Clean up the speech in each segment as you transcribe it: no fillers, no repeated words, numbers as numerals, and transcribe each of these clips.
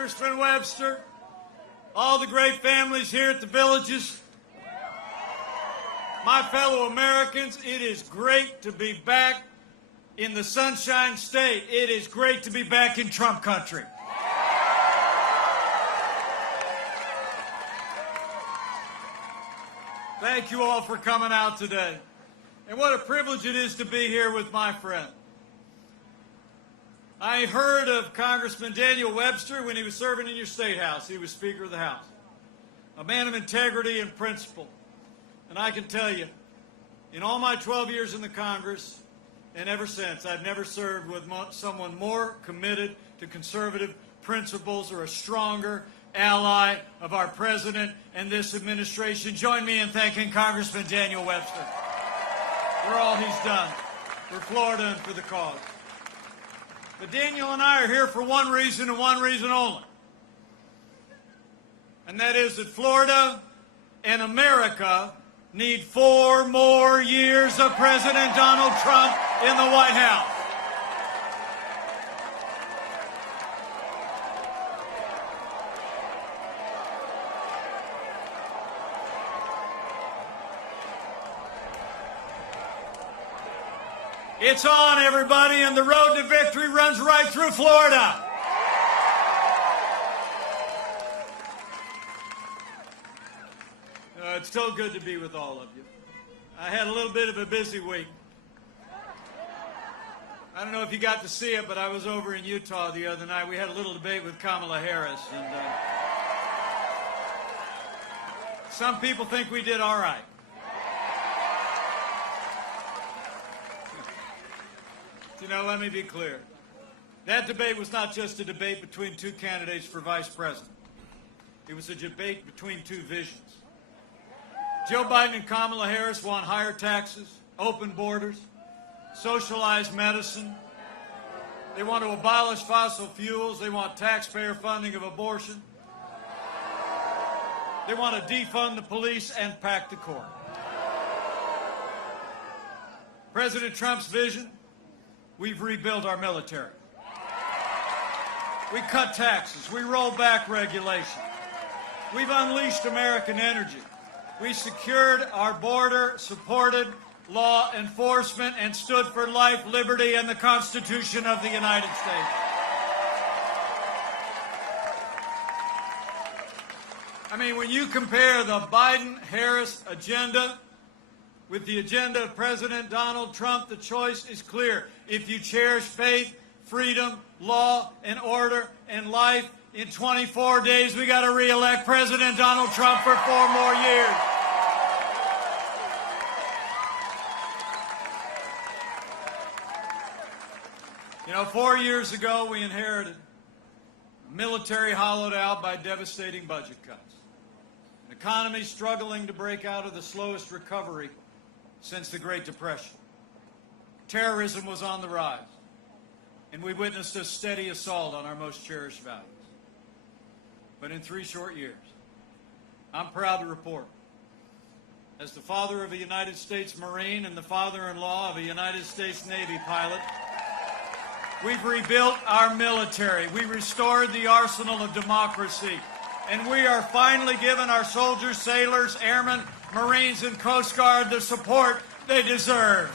Congressman Webster, all the great families here at the villages, my fellow Americans, it is great to be back in the Sunshine State. It is great to be back in Trump country. Thank you all for coming out today. And what a privilege it is to be here with my friend. I heard of Congressman Daniel Webster when he was serving in your state house. He was Speaker of the House, a man of integrity and principle. And I can tell you, in all my 12 years in the Congress and ever since, I've never served with someone more committed to conservative principles or a stronger ally of our president and this administration. Join me in thanking Congressman Daniel Webster for all he's done for Florida and for the cause. But Daniel and I are here for one reason and one reason only. And that is that Florida and America need 4 more years of President Donald Trump in the White House. It's on, everybody, and the road to victory runs right through Florida. It's so good to be with all of you. I had a little bit of a busy week. I don't know if you got to see it, but I was over in Utah the other night. We had a little debate with Kamala Harris, and some people think we did all right. You know, let me be clear. That debate was not just a debate between 2 candidates for vice president. It was a debate between 2 visions. Joe Biden and Kamala Harris want higher taxes, open borders, socialized medicine. They want to abolish fossil fuels. They want taxpayer funding of abortion. They want to defund the police and pack the court. President Trump's vision: we've rebuilt our military. We cut taxes. We rolled back regulation. We've unleashed American energy. We secured our border, supported law enforcement, and stood for life, liberty, and the Constitution of the United States. I mean, when you compare the Biden-Harris agenda with the agenda of President Donald Trump, the choice is clear. If you cherish faith, freedom, law, and order, and life, in 24 days, we got to re-elect President Donald Trump for 4 more years. You know, 4 years ago, we inherited a military hollowed out by devastating budget cuts, an economy struggling to break out of the slowest recovery since the Great Depression. Terrorism was on the rise, and we witnessed a steady assault on our most cherished values. But in 3 short years, I'm proud to report, as the father of a United States Marine and the father-in-law of a United States Navy pilot, we've rebuilt our military. We restored the arsenal of democracy. And we are finally giving our soldiers, sailors, airmen, Marines, and Coast Guard the support they deserve.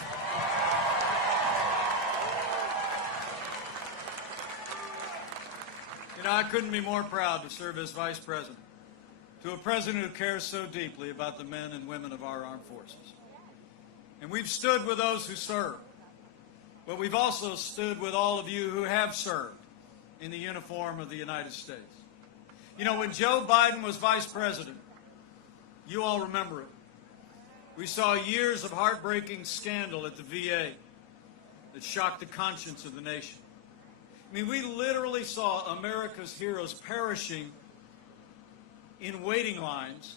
You know, I couldn't be more proud to serve as Vice President to a president who cares so deeply about the men and women of our armed forces. And we've stood with those who serve, but we've also stood with all of you who have served in the uniform of the United States. You know, when Joe Biden was Vice President, you all remember it, we saw years of heartbreaking scandal at the VA that shocked the conscience of the nation. I mean, we literally saw America's heroes perishing in waiting lines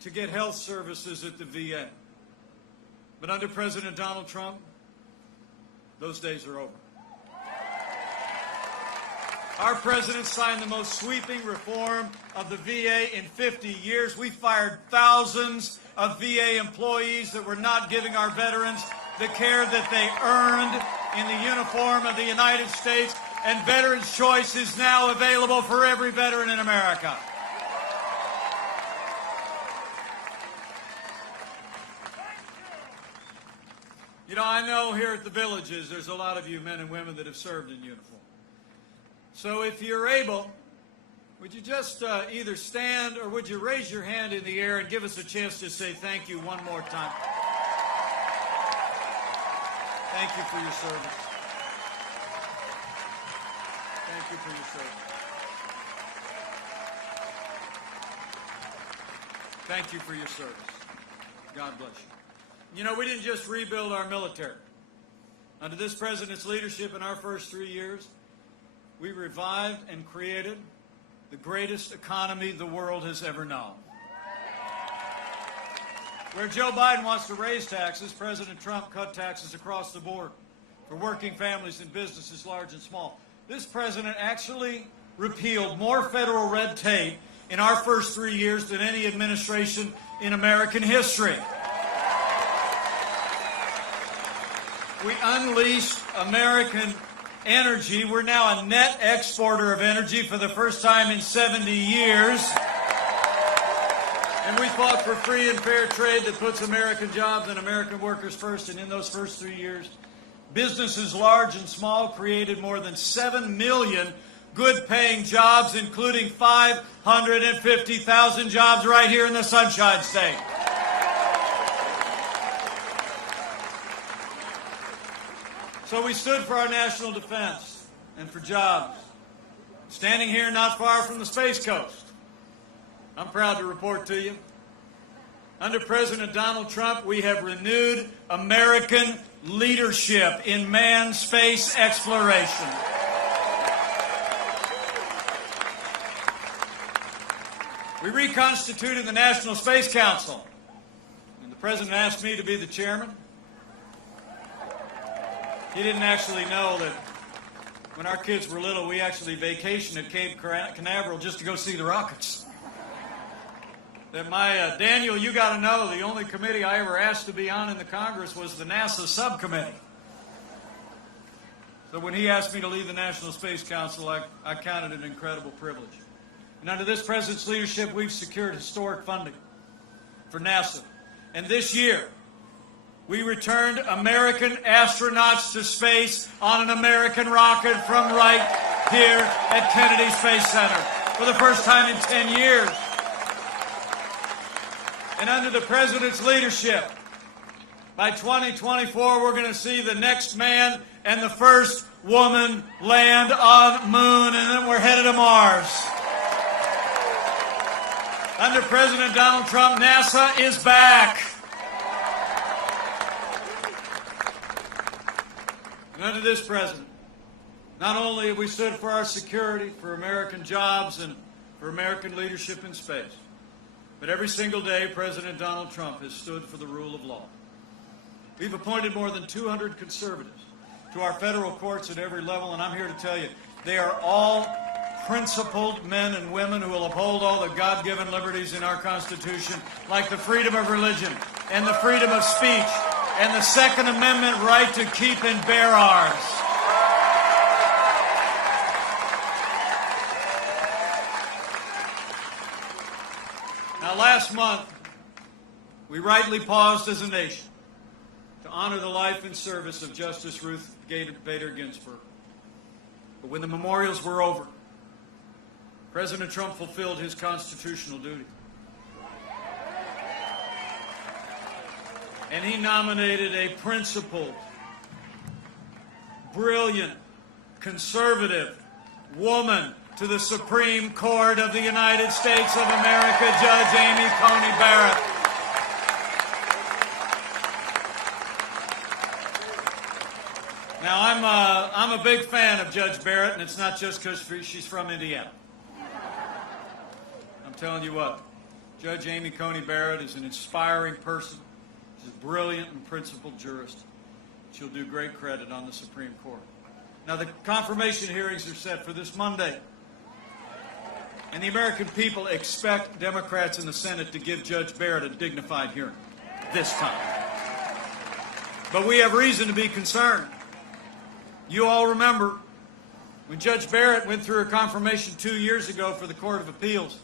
to get health services at the VA. But under President Donald Trump, those days are over. Our president signed the most sweeping reform of the VA in 50 years. We fired thousands of VA employees that were not giving our veterans the care that they earned in the uniform of the United States. and Veterans Choice is now available for every veteran in America. You know, I know here at the Villages there's a lot of you men and women that have served in uniform. So if you're able, would you just either stand or would you raise your hand in the air and give us a chance to say thank you one more time? Thank you for your service. Thank you for your service. Thank you for your service. God bless you. You know, we didn't just rebuild our military. Under this president's leadership in our first 3 years, we revived and created the greatest economy the world has ever known. Where Joe Biden wants to raise taxes, President Trump cut taxes across the board for working families and businesses large and small. This president actually repealed more federal red tape in our first 3 years than any administration in American history. We unleashed American energy. We're now a net exporter of energy for the first time in 70 years. And we fought for free and fair trade that puts American jobs and American workers first. And in those first 3 years, businesses large and small created more than 7 million good-paying jobs, including 550,000 jobs right here in the Sunshine State. So we stood for our national defense and for jobs. Standing here not far from the Space Coast, I'm proud to report to you, under President Donald Trump, we have renewed American leadership in manned space exploration. We reconstituted the National Space Council, and the President asked me to be the chairman. He didn't actually know that when our kids were little, we actually vacationed at Cape Canaveral just to go see the rockets. That Daniel, you got to know, the only committee I ever asked to be on in the Congress was the NASA subcommittee. So when he asked me to lead the National Space Council, I counted it an incredible privilege. And under this president's leadership, we've secured historic funding for NASA. And this year, we returned American astronauts to space on an American rocket from right here at Kennedy Space Center for the first time in 10 years. And under the president's leadership, by 2024, we're going to see the next man and the first woman land on the moon, and then we're headed to Mars. Under President Donald Trump, NASA is back. And under this president, not only have we stood for our security, for American jobs, and for American leadership in space, but every single day, President Donald Trump has stood for the rule of law. We've appointed more than 200 conservatives to our federal courts at every level, and I'm here to tell you, they are all principled men and women who will uphold all the God-given liberties in our Constitution, like the freedom of religion and the freedom of speech and the Second Amendment right to keep and bear arms. Now, last month, we rightly paused as a nation to honor the life and service of Justice Ruth Bader Ginsburg. But when the memorials were over, President Trump fulfilled his constitutional duty. And he nominated a principled, brilliant, conservative woman to the Supreme Court of the United States of America, Judge Amy Coney Barrett. Now, I'm a big fan of Judge Barrett, and it's not just because she's from Indiana. I'm telling you what, Judge Amy Coney Barrett is an inspiring person. She's a brilliant and principled jurist. She'll do great credit on the Supreme Court. Now, the confirmation hearings are set for this Monday. And the American people expect Democrats in the Senate to give Judge Barrett a dignified hearing this time. But we have reason to be concerned. You all remember When Judge Barrett went through her confirmation 2 years ago for the Court of Appeals,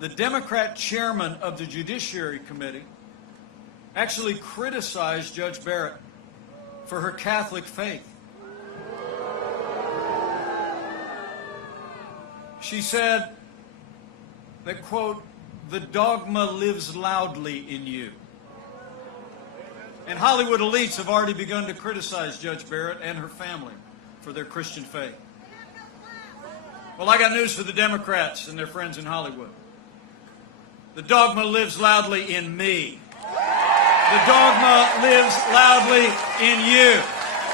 the Democrat chairman of the Judiciary Committee actually criticized Judge Barrett for her Catholic faith. She said that, quote, "the dogma lives loudly in you." And Hollywood elites have already begun to criticize Judge Barrett and her family for their Christian faith. Well, I got news for the Democrats and their friends in Hollywood. The dogma lives loudly in me. The dogma lives loudly in you.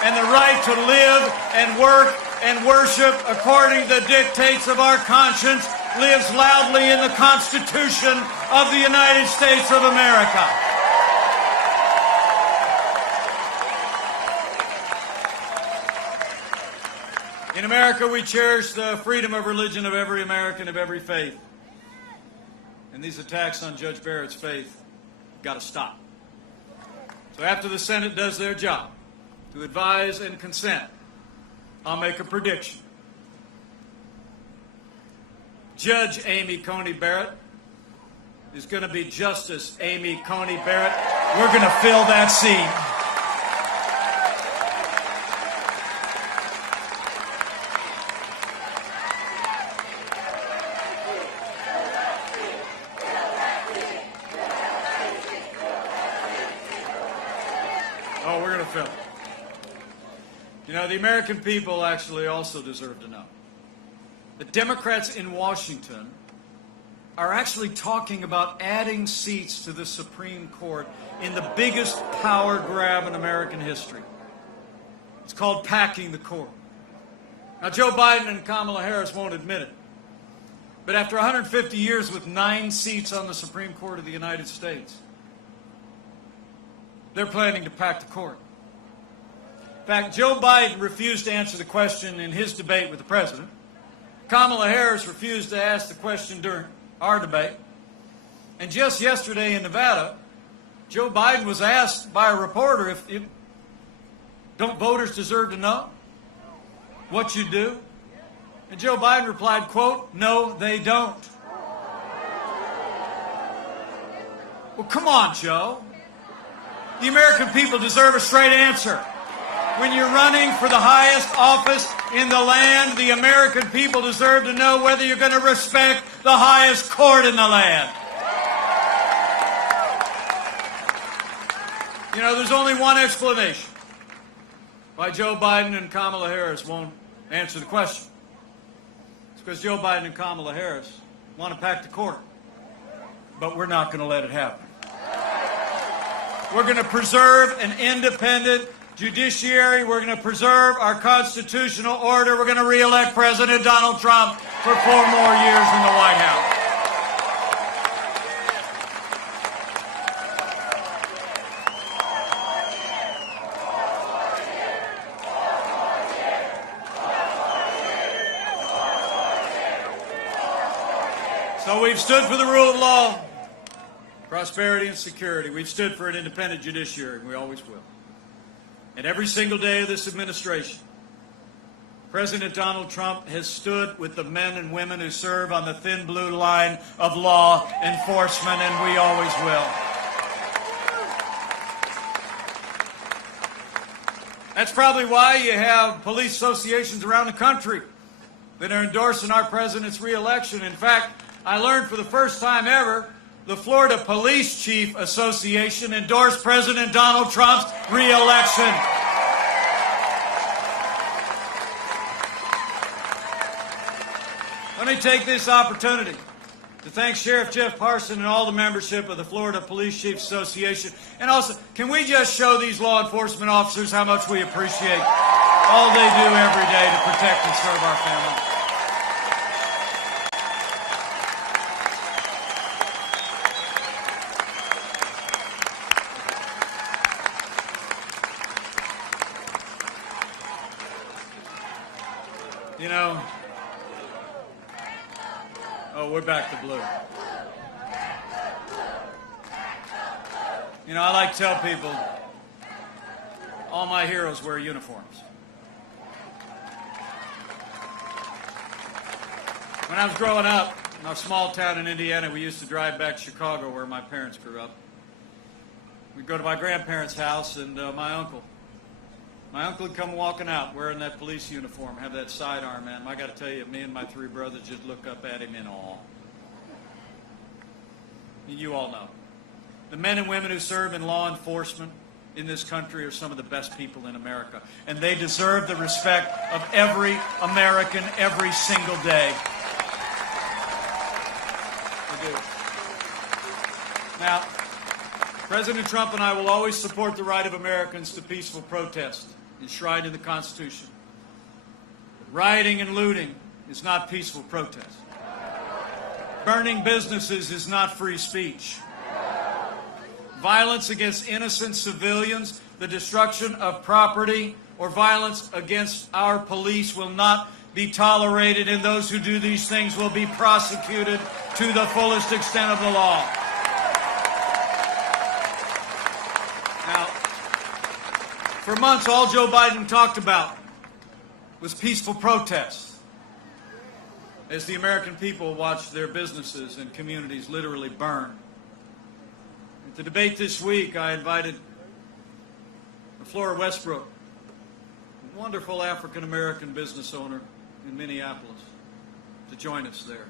And the right to live and work and worship according to the dictates of our conscience lives loudly in the Constitution of the United States of America. In America, we cherish the freedom of religion of every American of every faith. And these attacks on Judge Barrett's faith got to stop. So after the Senate does their job to advise and consent, I'll make a prediction. Judge Amy Coney Barrett is going to be Justice Amy Coney Barrett. We're going to fill that seat. Oh, we're going to fill it. You know, the American people actually also deserve to know. The Democrats in Washington are actually talking about adding seats to the Supreme Court in the biggest power grab in American history. It's called packing the court. Now, Joe Biden and Kamala Harris won't admit it, but after 150 years with 9 seats on the Supreme Court of the United States, they're planning to pack the court. In fact, Joe Biden refused to answer the question in his debate with the president. Kamala Harris refused to ask the question during our debate. And just yesterday in Nevada, Joe Biden was asked by a reporter if don't voters deserve to know what you do? And Joe Biden replied, quote, "No, they don't." Well, come on, Joe. The American people deserve a straight answer. When you're running for the highest office in the land, the American people deserve to know whether you're going to respect the highest court in the land. You know, there's only one explanation why Joe Biden and Kamala Harris won't answer the question. It's because Joe Biden and Kamala Harris want to pack the court. But we're not going to let it happen. We're going to preserve an independent judiciary. We're going to preserve our constitutional order. We're going to re-elect President Donald Trump for 4 more years in the White House. So we've stood for the rule of law, prosperity and security. We've stood for an independent judiciary, and we always will. And every single day of this administration, President Donald Trump has stood with the men and women who serve on the thin blue line of law enforcement, and we always will. That's probably why you have police associations around the country that are endorsing our president's re-election. In fact, I learned for the first time ever, the Florida Police Chief Association endorsed President Donald Trump's re-election. Let me take this opportunity to thank Sheriff Jeff Parson and all the membership of the Florida Police Chiefs Association. And also, can we just show these law enforcement officers how much we appreciate all they do every day to protect and serve our families? You know, oh, we're back to blue. You know, I like to tell people, all my heroes wear uniforms. When I was growing up in our small town in Indiana, we used to drive back to Chicago where my parents grew up. We'd go to my grandparents' house and my uncle would come walking out wearing that police uniform, have that sidearm man. I got to tell you, me and my three brothers just look up at him in awe. You all know. The men and women who serve in law enforcement in this country are some of the best people in America, and they deserve the respect of every American every single day. They do. Now, President Trump and I will always support the right of Americans to peaceful protest enshrined in the Constitution. Rioting and looting is not peaceful protest. Burning businesses is not free speech. Violence against innocent civilians, the destruction of property, or violence against our police will not be tolerated, and those who do these things will be prosecuted to the fullest extent of the law. Now, for months, all Joe Biden talked about was peaceful protests as the American people watched their businesses and communities literally burn. At the debate this week, I invited Flora Westbrook, a wonderful African-American business owner in Minneapolis, to join us there.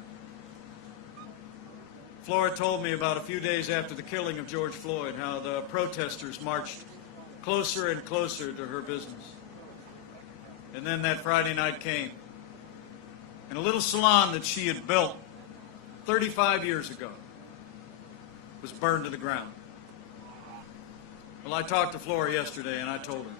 Flora told me about a few days after the killing of George Floyd how the protesters marched closer and closer to her business. And then that Friday night came, and a little salon that she had built 35 years ago was burned to the ground. Well, I talked to Flora yesterday, and I told her,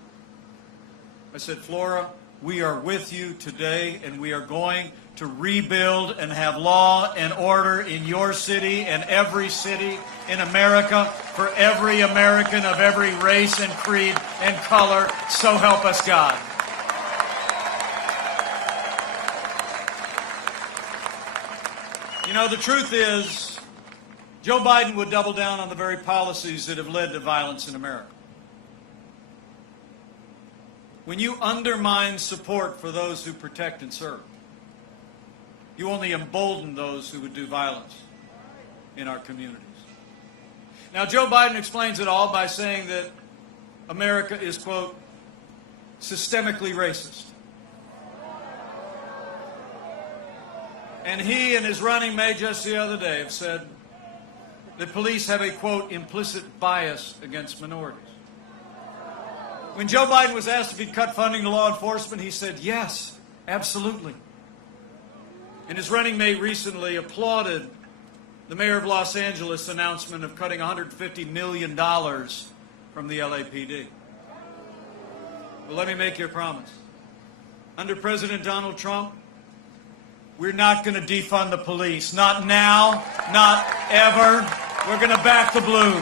I said, Flora, we are with you today, and we are going to rebuild and have law and order in your city and every city in America for every American of every race and creed and color. So help us God. You know, the truth is, Joe Biden would double down on the very policies that have led to violence in America. When you undermine support for those who protect and serve, you only embolden those who would do violence in our communities. Now, Joe Biden explains it all by saying that America is, quote, systemically racist. And he and his running mate just the other day have said that police have a, quote, implicit bias against minorities. When Joe Biden was asked if he'd cut funding to law enforcement, he said, yes, absolutely. And his running mate recently applauded the mayor of Los Angeles' announcement of cutting $150 million from the LAPD. Well, let me make you a promise. Under President Donald Trump, we're not going to defund the police. Not now, not ever. We're going to back the blue.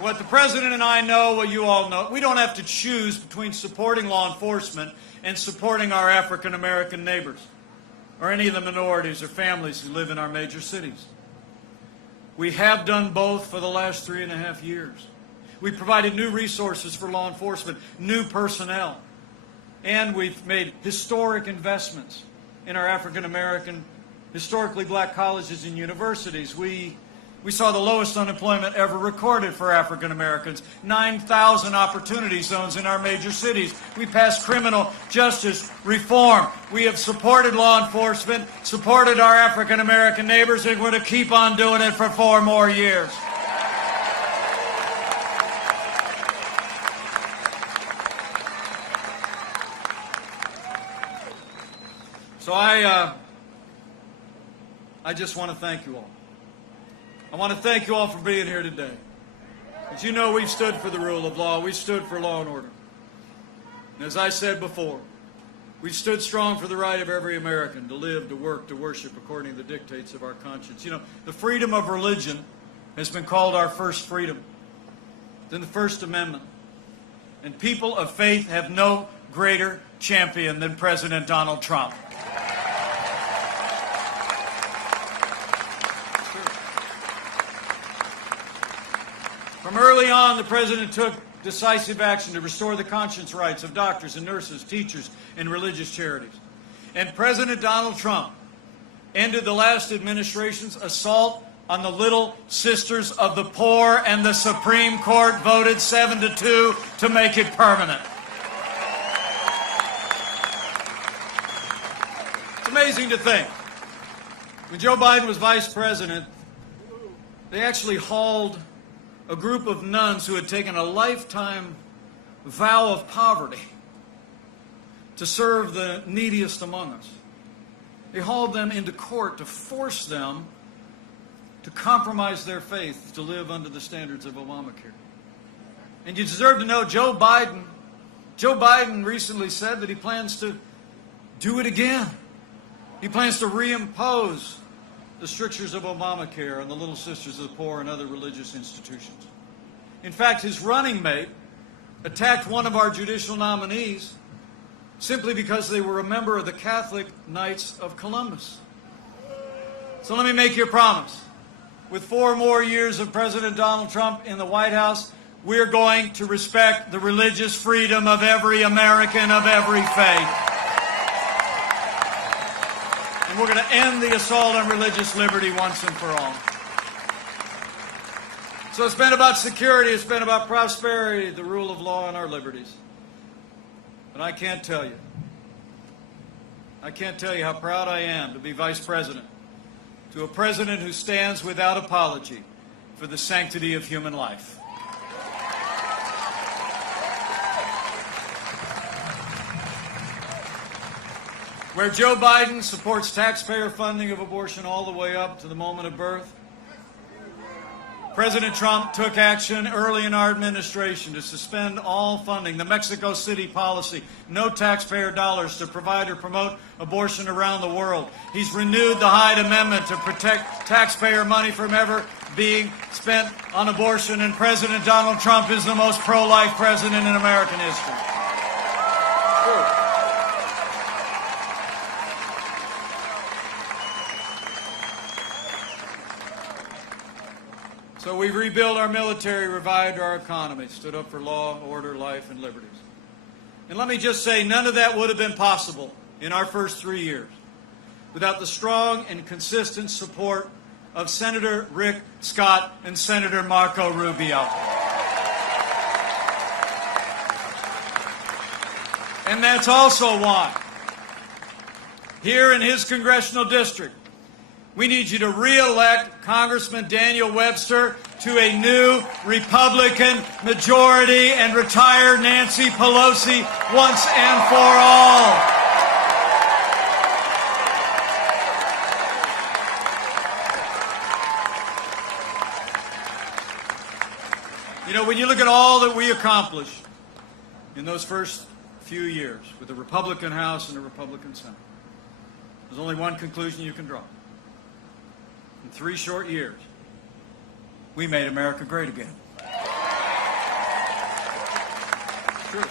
What the President and I know, what you all know, we don't have to choose between supporting law enforcement and supporting our African American neighbors or any of the minorities or families who live in our major cities. We have done both for the last 3.5 years. We provided new resources for law enforcement, new personnel, and we've made historic investments in our African American, historically black colleges and universities. We saw the lowest unemployment ever recorded for African Americans, 9,000 opportunity zones in our major cities. We passed criminal justice reform. We have supported law enforcement, supported our African American neighbors, and we're going to keep on doing it for 4 more years. So I just want to thank you all. I want to thank you all for being here today. As you know, we've stood for the rule of law. We've stood for law and order. And as I said before, we've stood strong for the right of every American to live, to work, to worship according to the dictates of our conscience. You know, the freedom of religion has been called our first freedom than the First Amendment. And people of faith have no greater champion than President Donald Trump. From early on, the President took decisive action to restore the conscience rights of doctors and nurses, teachers, and religious charities. And President Donald Trump ended the last administration's assault on the Little Sisters of the Poor, and the Supreme Court voted 7-2 to make it permanent. It's amazing to think. When Joe Biden was vice president, they actually hauled a group of nuns who had taken a lifetime vow of poverty to serve the neediest among us. They hauled them into court to force them to compromise their faith to live under the standards of Obamacare. And you deserve to know Joe Biden recently said that he plans to do it again. He plans to reimpose the strictures of Obamacare on the Little Sisters of the Poor and other religious institutions. In fact, his running mate attacked one of our judicial nominees simply because they were a member of the Catholic Knights of Columbus. So let me make you a promise. With 4 more years of President Donald Trump in the White House, we're going to respect the religious freedom of every American of every faith. And we're going to end the assault on religious liberty once and for all. So it's been about security, it's been about prosperity, the rule of law, and our liberties. But I can't tell you how proud I am to be vice president to a president who stands without apology for the sanctity of human life. Where Joe Biden supports taxpayer funding of abortion all the way up to the moment of birth, President Trump took action early in our administration to suspend all funding, the Mexico City policy, no taxpayer dollars to provide or promote abortion around the world. He's renewed the Hyde Amendment to protect taxpayer money from ever being spent on abortion, and President Donald Trump is the most pro-life president in American history. So we've rebuilt our military, revived our economy, stood up for law, order, life, and liberties. And let me just say, none of that would have been possible in our first 3 years without the strong and consistent support of Senator Rick Scott and Senator Marco Rubio. And that's also why, here in his congressional district, we need you to re-elect Congressman Daniel Webster to a new Republican majority and retire Nancy Pelosi once and for all. You know, when you look at all that we accomplished in those first few years with the Republican House and the Republican Senate, there's only one conclusion you can draw. In 3 short years, we made America great again. True.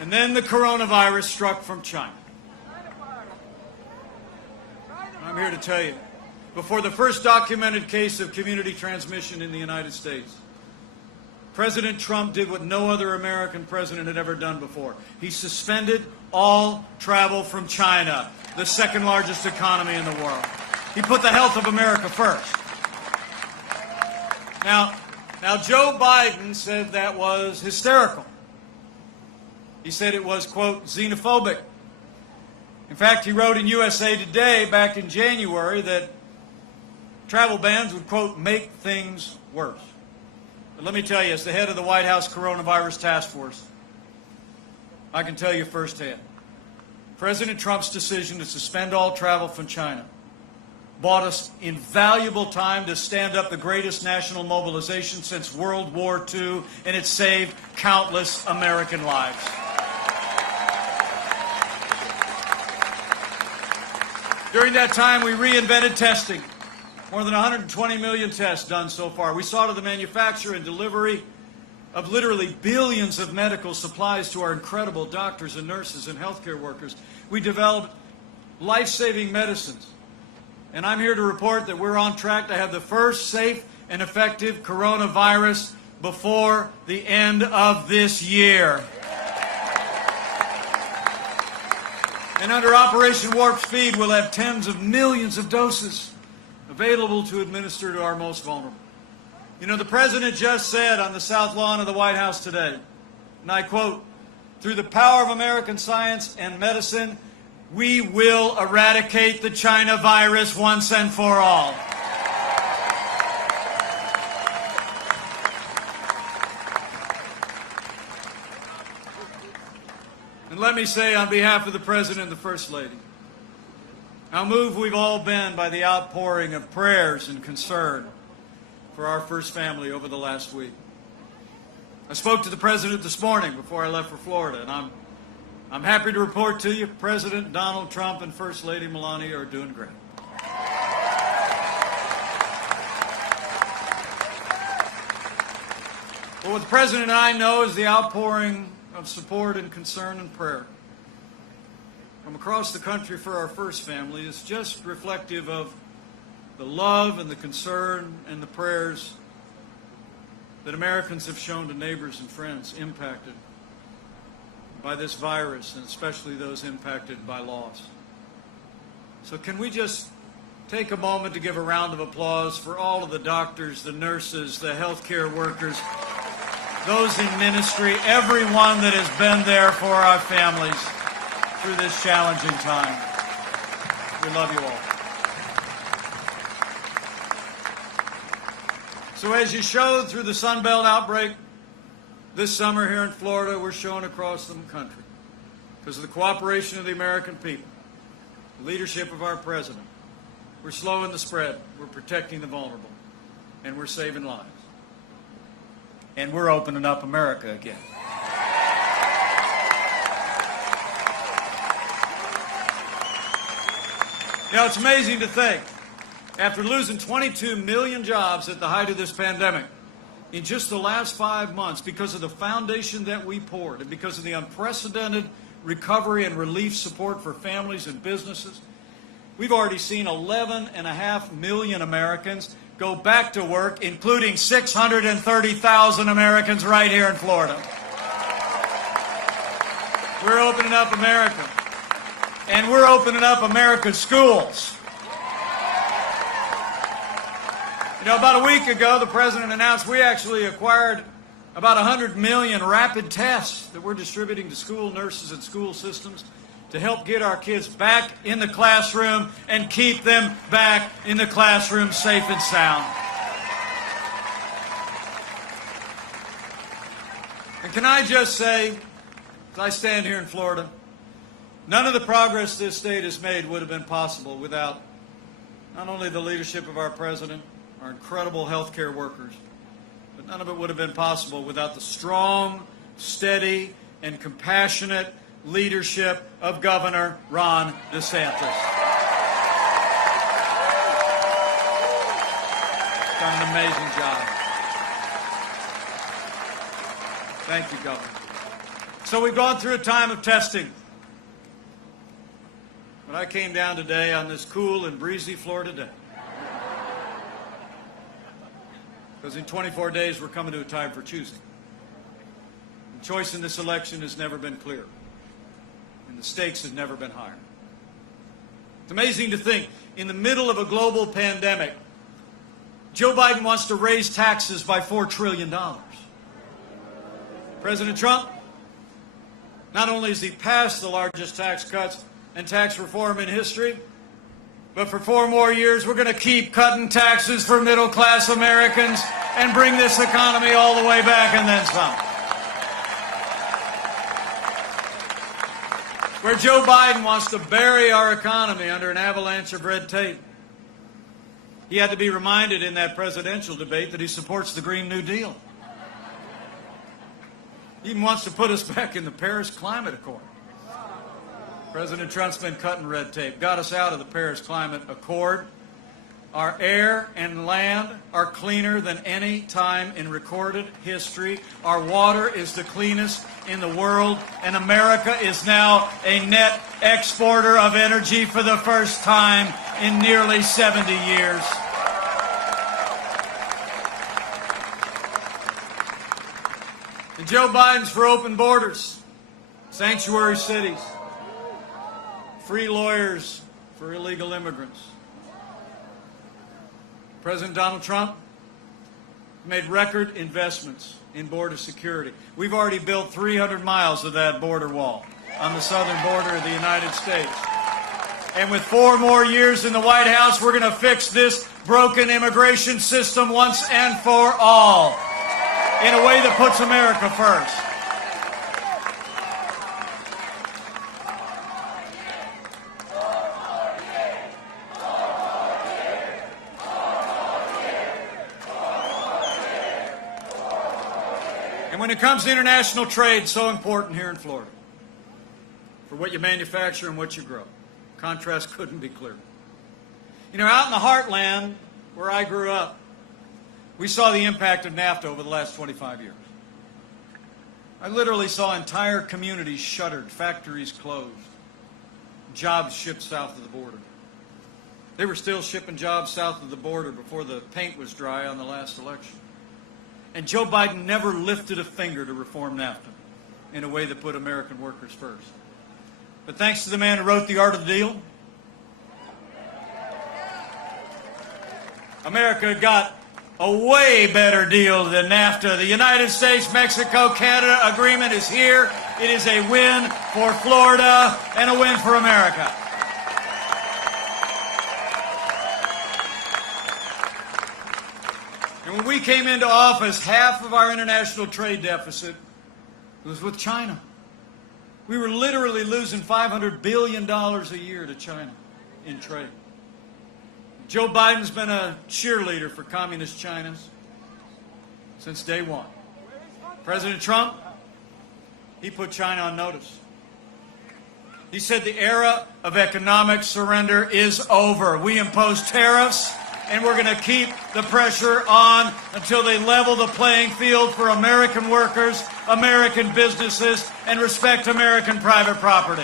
And then the coronavirus struck from China. I'm here to tell you, before the first documented case of community transmission in the United States, President Trump did what no other American president had ever done before. He suspended all travel from China, the second largest economy in the world. He put the health of America first. Now Joe Biden said that was hysterical. He said it was, quote, xenophobic. In fact, he wrote in USA Today back in January that travel bans would, quote, make things worse. But let me tell you, as the head of the White House Coronavirus Task Force, I can tell you firsthand, President Trump's decision to suspend all travel from China bought us invaluable time to stand up the greatest national mobilization since World War II, and it saved countless American lives. During that time, we reinvented testing. More than 120 million tests done so far. We saw to the manufacture and delivery of literally billions of medical supplies to our incredible doctors and nurses and healthcare workers. We developed life-saving medicines. And I'm here to report that we're on track to have the first safe an effective coronavirus before the end of this year. And under Operation Warp Speed, we'll have tens of millions of doses available to administer to our most vulnerable. You know, the President just said on the South Lawn of the White House today, and I quote, "Through the power of American science and medicine, we will eradicate the China virus once and for all." And let me say on behalf of the President and the First Lady, how moved we've all been by the outpouring of prayers and concern for our first family over the last week. I spoke to the President this morning before I left for Florida, and I'm happy to report to you President Donald Trump and First Lady Melania are doing great. But what the President and I know is the outpouring of support and concern and prayer from across the country for our first family is just reflective of the love and the concern and the prayers that Americans have shown to neighbors and friends impacted by this virus, and especially those impacted by loss. So can we just take a moment to give a round of applause for all of the doctors, the nurses, the healthcare workers, those in ministry, everyone that has been there for our families through this challenging time. We love you all. So as you showed through the Sun Belt outbreak this summer here in Florida, we're showing across the country, because of the cooperation of the American people, the leadership of our President, we're slowing the spread, we're protecting the vulnerable, and we're saving lives. And we're opening up America again. You know, it's amazing to think, after losing 22 million jobs at the height of this pandemic, in just the last 5 months, because of the foundation that we poured and because of the unprecedented recovery and relief support for families and businesses, we've already seen 11.5 million Americans go back to work, including 630,000 Americans right here in Florida. We're opening up America, and we're opening up America's schools. You know, about a week ago, the President announced we actually acquired about 100 million rapid tests that we're distributing to school nurses and school systems to help get our kids back in the classroom and keep them back in the classroom safe and sound. And can I just say, as I stand here in Florida, none of the progress this state has made would have been possible without not only the leadership of our President, our incredible healthcare workers, but none of it would have been possible without the strong, steady, and compassionate leadership of Governor Ron DeSantis. Done an amazing job. Thank you, Governor. So we've gone through a time of testing. But I came down today on this cool and breezy Florida day, because in 24 days we're coming to a time for choosing. The choice in this election has never been clearer, and the stakes have never been higher. It's amazing to think, in the middle of a global pandemic, Joe Biden wants to raise taxes by $4 trillion. President Trump, not only has he passed the largest tax cuts and tax reform in history, but for 4 more years we're going to keep cutting taxes for middle-class Americans and bring this economy all the way back and then some. Where Joe Biden wants to bury our economy under an avalanche of red tape, he had to be reminded in that presidential debate that he supports the Green New Deal. He even wants to put us back in the Paris Climate Accord. President Trump's been cutting red tape, got us out of the Paris Climate Accord. Our air and land are cleaner than any time in recorded history. Our water is the cleanest in the world, and America is now a net exporter of energy for the first time in nearly 70 years. And Joe Biden's for open borders, sanctuary cities, free lawyers for illegal immigrants. President Donald Trump made record investments in border security. We've already built 300 miles of that border wall on the southern border of the United States. And with 4 more years in the White House, we're going to fix this broken immigration system once and for all in a way that puts America first. And when it comes to international trade, so important here in Florida, for what you manufacture and what you grow. Contrast couldn't be clearer. You know, out in the heartland where I grew up, we saw the impact of NAFTA over the last 25 years. I literally saw entire communities shuttered, factories closed, jobs shipped south of the border. They were still shipping jobs south of the border before the paint was dry on the last election. And Joe Biden never lifted a finger to reform NAFTA in a way that put American workers first. But thanks to the man who wrote The Art of the Deal, America got a way better deal than NAFTA. The United States-Mexico-Canada agreement is here. It is a win for Florida and a win for America. And when we came into office, half of our international trade deficit was with China. We were literally losing $500 billion a year to China in trade. Joe Biden's been a cheerleader for communist China since day one. President Trump, he put China on notice. He said the era of economic surrender is over. We impose tariffs, and we're going to keep the pressure on until they level the playing field for American workers, American businesses, and respect American private property.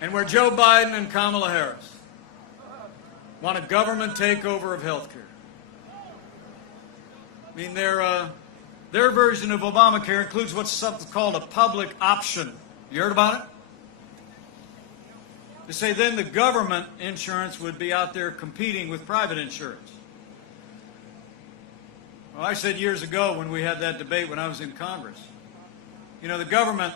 And where Joe Biden and Kamala Harris want a government takeover of health care. I mean, their version of Obamacare includes what's something called a public option. You heard about it? They say then the government insurance would be out there competing with private insurance. Well, I said years ago when we had that debate when I was in Congress, you know, the government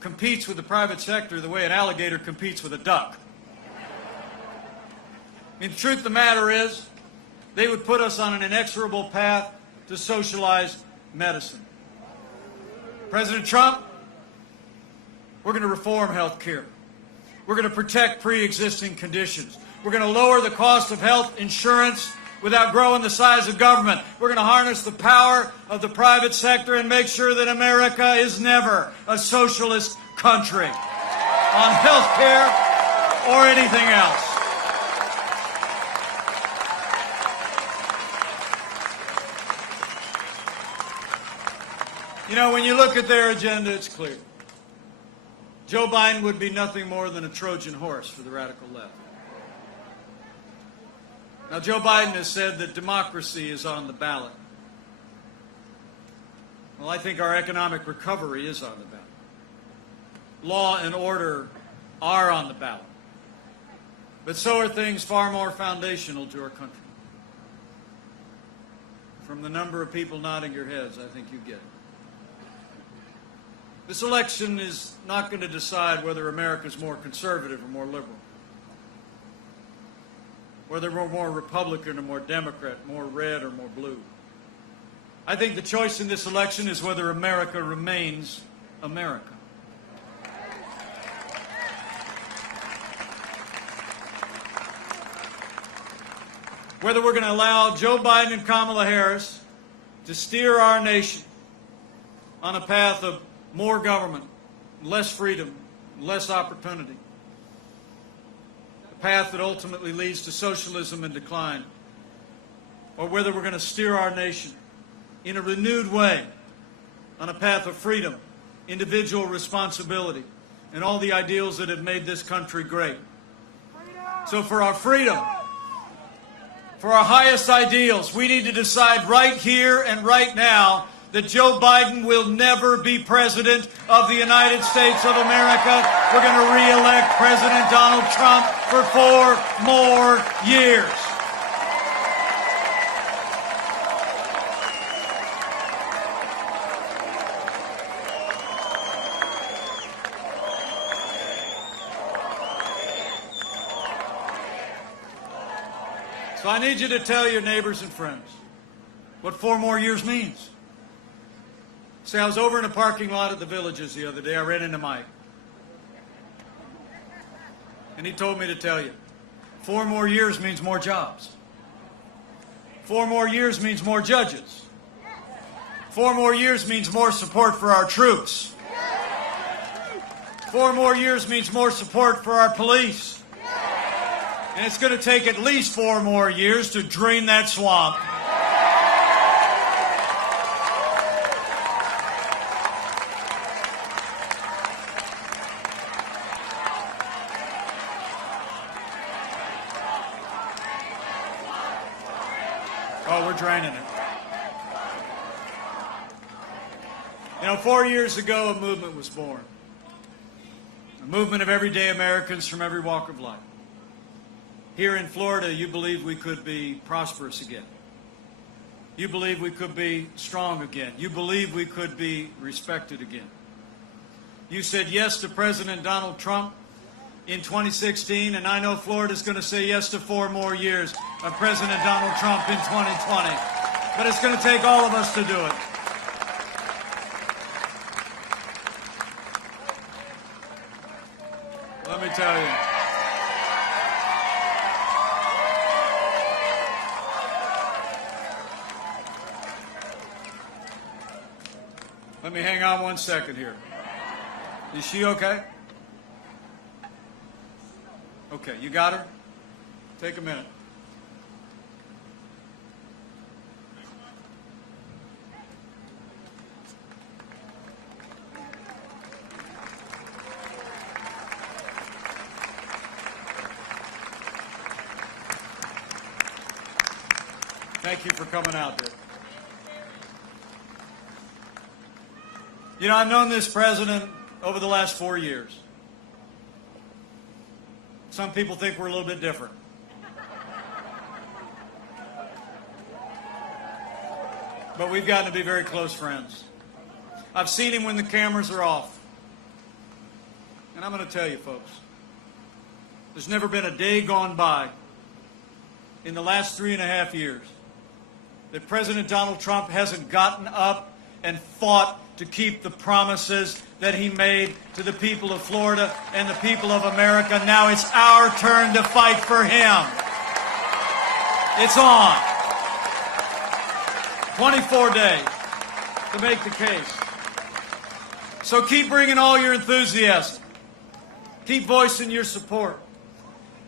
competes with the private sector the way an alligator competes with a duck. I mean, the truth of the matter is, they would put us on an inexorable path to socialized medicine. President Trump, we're going to reform health care. We're going to protect pre-existing conditions. We're going to lower the cost of health insurance without growing the size of government. We're going to harness the power of the private sector and make sure that America is never a socialist country on health care or anything else. You know, when you look at their agenda, it's clear. Joe Biden would be nothing more than a Trojan horse for the radical left. Now, Joe Biden has said that democracy is on the ballot. Well, I think our economic recovery is on the ballot. Law and order are on the ballot. But so are things far more foundational to our country. From the number of people nodding your heads, I think you get it. This election is not going to decide whether America is more conservative or more liberal, whether we're more Republican or more Democrat, more red or more blue. I think the choice in this election is whether America remains America. Whether we're going to allow Joe Biden and Kamala Harris to steer our nation on a path of more government, less freedom, less opportunity. A path that ultimately leads to socialism and decline. Or whether we're going to steer our nation in a renewed way on a path of freedom, individual responsibility, and all the ideals that have made this country great. So for our freedom, for our highest ideals, we need to decide right here and right now that Joe Biden will never be President of the United States of America. We're going to re-elect President Donald Trump for 4 more years. So I need you to tell your neighbors and friends what 4 more years means. See, I was over in a parking lot at the Villages the other day. I ran into Mike. And he told me to tell you, 4 more years means more jobs. 4 more years means more judges. 4 more years means more support for our troops. 4 more years means more support for our police. And it's going to take at least 4 more years to drain that swamp. Oh, we're draining it. You know, 4 years ago, a movement was born. A movement of everyday Americans from every walk of life. Here in Florida, you believe we could be prosperous again. You believe we could be strong again. You believe we could be respected again. You said yes to President Donald Trump in 2016, and I know Florida's going to say yes to 4 more years of President Donald Trump in 2020. But it's going to take all of us to do it. Let me tell you. Let me hang on 1 second here. Is she okay? Okay, you got her? Take a minute. Thank you for coming out there. You know, I've known this president over the last 4 years. Some people think we're a little bit different. But we've gotten to be very close friends. I've seen him when the cameras are off. And I'm going to tell you, folks, there's never been a day gone by in the last 3.5 years that President Donald Trump hasn't gotten up and fought to keep the promises that he made to the people of Florida and the people of America. Now it's our turn to fight for him. It's on. 24 days to make the case. So keep bringing all your enthusiasm. Keep voicing your support.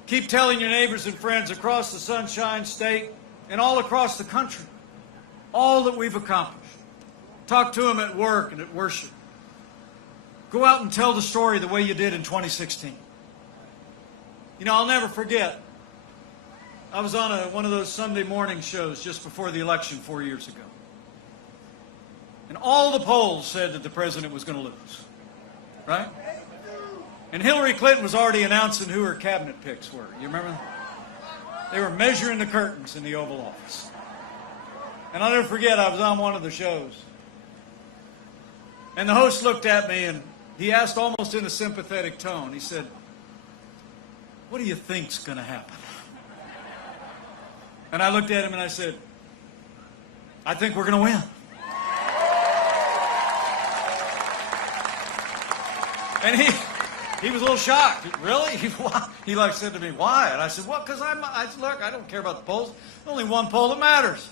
Keep telling your neighbors and friends across the Sunshine State and all across the country all that we've accomplished. Talk to them at work and at worship. Go out and tell the story the way you did in 2016. You know, I'll never forget. I was on one of those Sunday morning shows just before the election 4 years ago. And all the polls said that the president was going to lose. Right? And Hillary Clinton was already announcing who her cabinet picks were. You remember? They were measuring the curtains in the Oval Office. And I'll never forget, I was on one of the shows. And the host looked at me and he asked almost in a sympathetic tone. He said, "What do you think's going to happen?" And I looked at him and I said, "I think we're going to win." And he was a little shocked. Really? He like said to me, "Why?" And I said, "Well, because look, I don't care about the polls. There's only one poll that matters."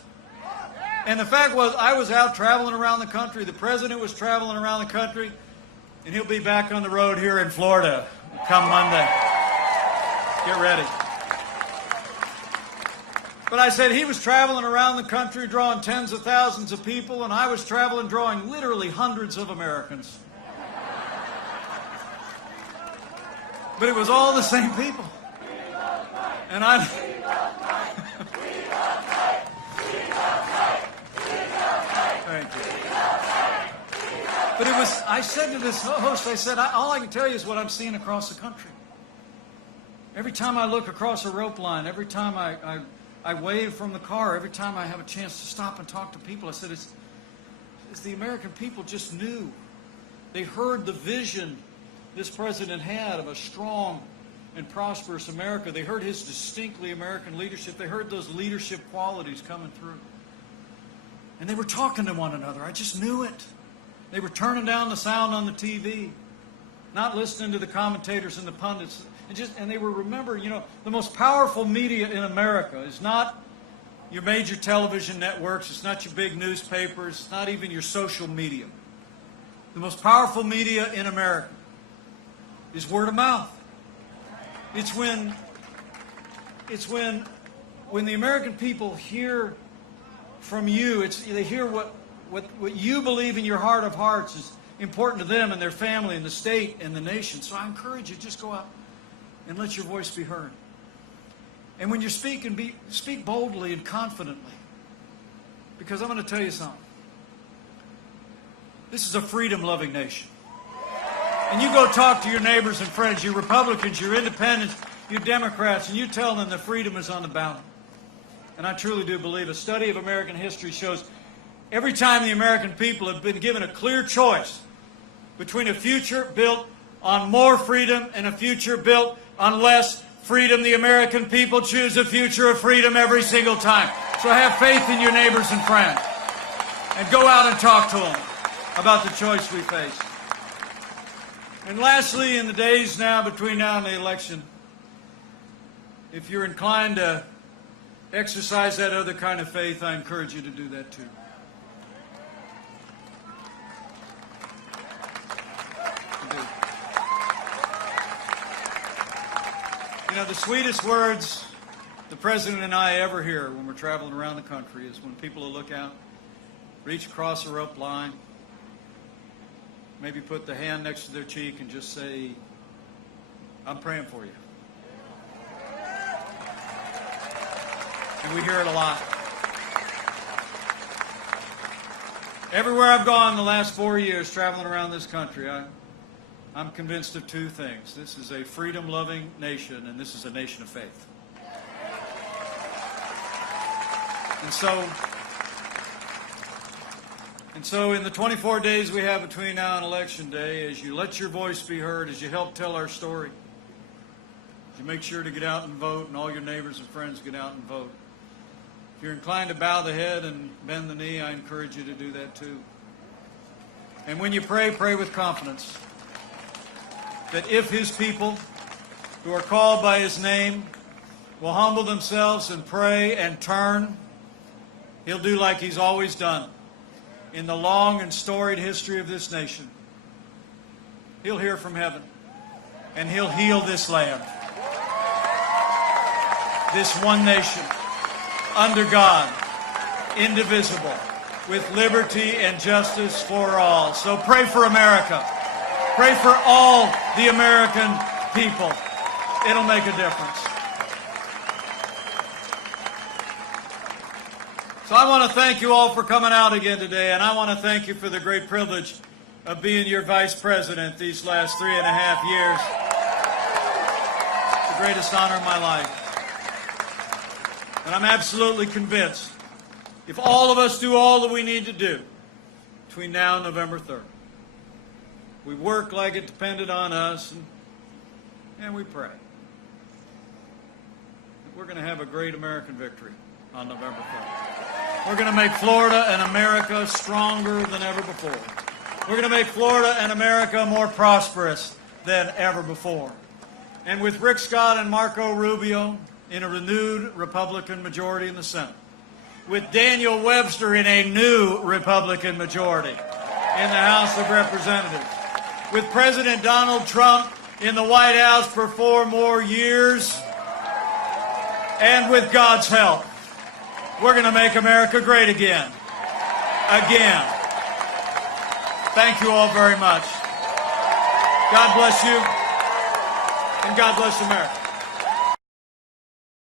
And the fact was, I was out traveling around the country. The president was traveling around the country. And he'll be back on the road here in Florida come Monday. Get ready. But I said he was traveling around the country drawing tens of thousands of people, and I was traveling drawing literally hundreds of Americans. But it was all the same people. And I... Thank you. But it was, I said to this host, I said, all I can tell you is what I'm seeing across the country. Every time I look across a rope line, every time I wave from the car, every time I have a chance to stop and talk to people, I said, it's the American people just knew. They heard the vision this president had of a strong and prosperous America. They heard his distinctly American leadership. They heard those leadership qualities coming through. And they were talking to one another. I just knew it. They were turning down the sound on the TV, not listening to the commentators and the pundits. And they were, remember, you know, the most powerful media in America is not your major television networks. It's not your big newspapers. It's not even your social media. The most powerful media in America is word of mouth. It's when the American people hear from you, they hear what you believe in your heart of hearts is important to them and their family and the state and the nation. So I encourage you, just go out and let your voice be heard. And when you speak, speak boldly and confidently. Because I'm going to tell you something. This is a freedom-loving nation. And you go talk to your neighbors and friends, your Republicans, your Independents, your Democrats, and you tell them that freedom is on the ballot. And I truly do believe a study of American history shows every time the American people have been given a clear choice between a future built on more freedom and a future built on less freedom, the American people choose a future of freedom every single time. So have faith in your neighbors and friends. And go out and talk to them about the choice we face. And lastly, in the days now between now and the election, if you're inclined to exercise that other kind of faith, I encourage you to do that too. You know, the sweetest words the President and I ever hear when we're traveling around the country is when people will look out, reach across a rope line, maybe put the hand next to their cheek and just say, I'm praying for you. And we hear it a lot. Everywhere I've gone the last 4 years traveling around this country, I'm convinced of two things. This is a freedom-loving nation, and this is a nation of faith. And so in the 24 days we have between now and Election Day, as you let your voice be heard, as you help tell our story, as you make sure to get out and vote, and all your neighbors and friends get out and vote. If you're inclined to bow the head and bend the knee, I encourage you to do that too. And when you pray, pray with confidence that if His people who are called by His name will humble themselves and pray and turn, He'll do like He's always done in the long and storied history of this nation. He'll hear from heaven, and He'll heal this land, this one nation, under God, indivisible, with liberty and justice for all. So pray for America. Pray for all the American people. It'll make a difference. So I want to thank you all for coming out again today, and I want to thank you for the great privilege of being your Vice President these last 3.5 years. It's the greatest honor of my life. And I'm absolutely convinced if all of us do all that we need to do between now and November 3rd, we work like it depended on us, and we pray, we're going to have a great American victory on November 3rd. We're going to make Florida and America stronger than ever before. We're going to make Florida and America more prosperous than ever before. And with Rick Scott and Marco Rubio in a renewed Republican majority in the Senate, with Daniel Webster in a new Republican majority in the House of Representatives, with President Donald Trump in the White House for 4 more years, and with God's help, we're going to make America great again. Again. Thank you all very much. God bless you, and God bless America.